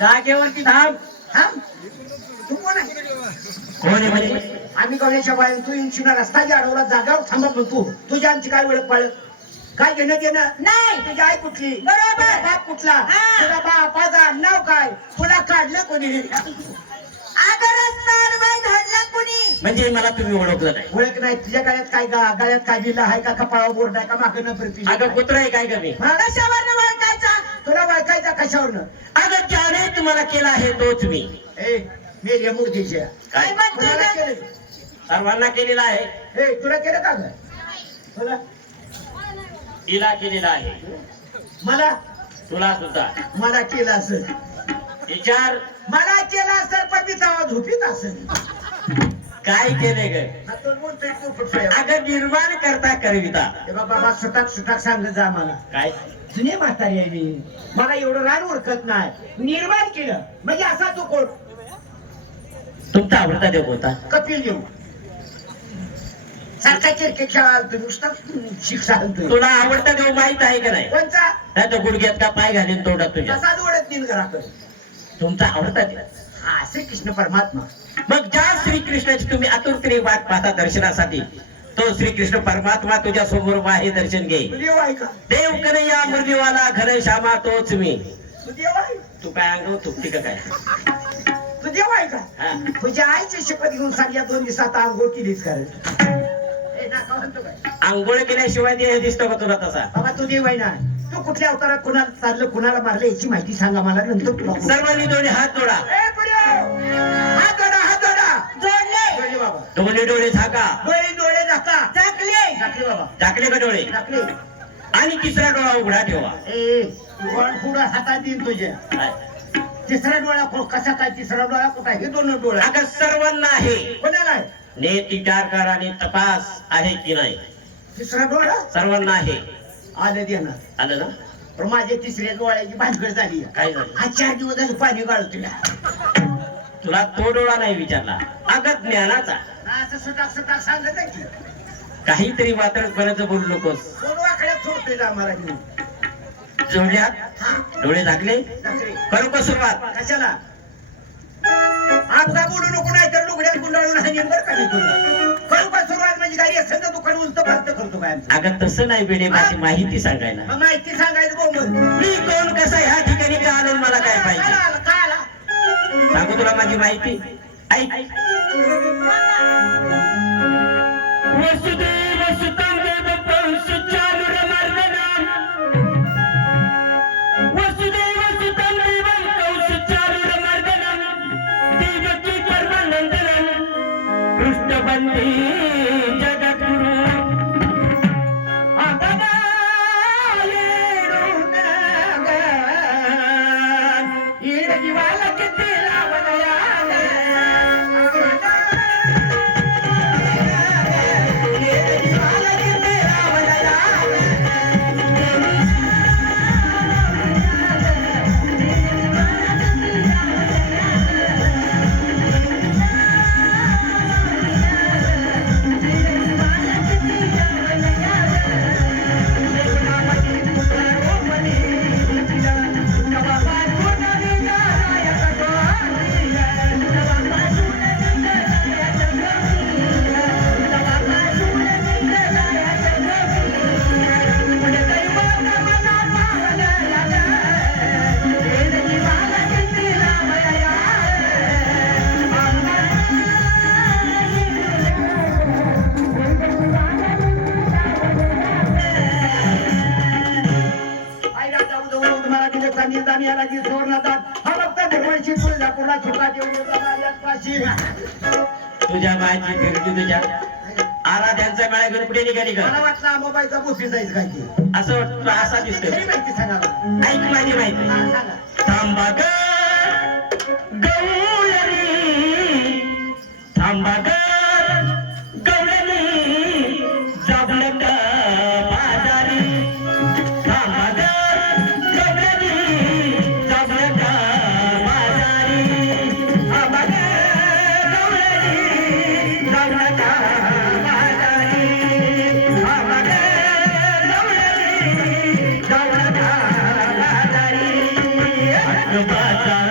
जागेवरती थांब. थांब. तू कोण आहे? कोण आहे म्हणजे? आम्ही कॉलेजच्या बाहेर तू इंचिना रस्ता अडवला जागावर थांबत म्हणतो. तुझ्या आमची काय ओळख पाळत काय घेणं देणं नाही. तुझी आई कुठली? बरोबर. तुझा बाप कुठला? हा. तुझा बापाचं नाव काय? तुला काढलं कोणी? अगं रस्ता अडवाय धरला कुणी? म्हणजे मला तुम्ही ओळखलं नाही. ओळख नाही. तुझ्या गळ्यात काय गळ्यात काय दिलं आहे का? कपाळावर बोर्ड आहे का? मागं प्रति अगं कुत्रा आहे काय कमी? कशावर ओळखायचा? तुला ओळखायचा कशावरनं? अगं ज्याने तुम्हाला केला आहे तोच मी. ए मेल्या मूर्तीच्या काय म्हणतोय कोणाला ग? केलं? सर्वांना केलेला आहे. ए तुला केलं का ग? तुला तिला केलेला आहे. मला तुला सुद्धा. मला केलं असेल. विचार मला केलं असेल पण मी तेव्हा झोपीत असेल. काय केले ग? आता बोलतोय तू कुठे? अगं निर्माण करता करविता. हे बाबा सुटाक सुटाक सांगत जा मला. काय? जुने म्हातारी आहे मी. मला एवढं रान ओळखत नाही. निर्माण केलं म्हणजे असा तो कोण? तुमचा आवडता देव होता? कपिल देव. सारखा क्रिकेट खेळाल तू नुसता शिक्षा आणतोय. तुला आवडता देव माहित आहे का नाही? कोणचा? नाही तो गुडघ्यात का पाय घालीन तोंडात तुझ्या. कसा जोडत नाही घराकडे. तुमचा आवडता देव. हा श्रीकृष्ण परमात्मा. मग ज्या श्रीकृष्णाची तुम्ही आतुरतेने वाट पाहता दर्शनासाठी तो श्रीकृष्ण परमात्मा तुझ्या समोर आहे. दर्शन घे. तू देव आहे का? देव कन्हैया मुरलीवाला घनश्यामा तोच मी. तू देव आहे? तू काय अंग तुपती का काय? तू देव आहे का? हा. तुझ्या आईची शपथ घेऊन सांग या 2 दिवसात आंघोळ केलीच करायचं. ए नाका म्हणतो काय? आंघोळ केल्याशिवाय देह दिसतो का तुला तसा? बाबा तू देव आहे ना. तू कुठल्या अवतारात कुणाला चाललं कुणाला मारलं याची माहिती सांगा मला नंतर तुला बोलू. सर्वांनी दोन्ही हात जोडा. ए पुढे हात जोडा हात जोडा. जोडले. जोडले बाबा. दोन्ही डोळे झाका. डोळे झाका. झाकले. झाकले बाबा. झाकले का डोळे? झाकले. आणि तिसरा डोळा उघडा ठेवा. ए पुढे हातात देईन तुझ्या. काय? तिसरा डोळा कसा काय? तिसरा डोळा कुठं आहे? हे 2 डोळे अगं सर्वांना आहे. कोणाला आहे? नेत विचार कर आणि तपास आहे की नाही. तिसरा डोळा सर्वांना आहे. आलं देणार. आलं ना? पण माझ्या तिसऱ्या डोळ्याची भानगड झाली. काय झालं? हा 4 दिवस झाले पाणी गाळतो तुला. तुला तो डोळा नाही विचारला. अगं ज्ञानाचा. असं सुटाक सुटाक सांगत आहे की काहीतरी वात्रट परत बोलू नकोस. 2 वाकड्यात सोडतोय आम्हाला घेऊन. जोडल्यात हा डोळे झाकले. झाकले. करू का सुरुवात? कशाला? आपला बोलू नको नाही तर लुगड्यात गुंडाळून हा नेमकर का नाही तुला? करू का सुरुवात म्हणजे काही एखादं दुकान उलट पालट करतो काय आमचं? अगं तसं नाही बेडे माझी माहिती सांगायला. मग माहिती सांगायचं बोंबल. मी कोण कसा ह्या ठिकाणी का आलो मला काय काय पाहिजे आलं? काय आला? सांगू तुला माझी माहिती. ऐक. वसुदेव सुतं देवतं सुचारुरमर्दनं. वसुदेव सुतं देवतं सुचारुरमर्दनं. देवकी परमानन्दनं. कृष्णवन्दे जगद्गुरु. तुझ्या मायची फिरती तुझ्या आराध्यांचा मेळा घेऊन कुठे निघाली का? मला वाटलं मोबाईलचा बुफी जायचं काय ते. असं वाटतं तुला असा दिसतोय. तरी माहिती सांगा मला. ऐक माझी माहिती. हा, सांगा. थांबा ग गवळणी. थांबा ग गवळणी. जाबलं का बाजारी. थांबा ग गवळणी. जाबलं का बाजारी. थांबा ग गवळणी. जाबलं का बाजारी. थांबा ग गवळणी. जाबलं का बाजारी. अगं बाजार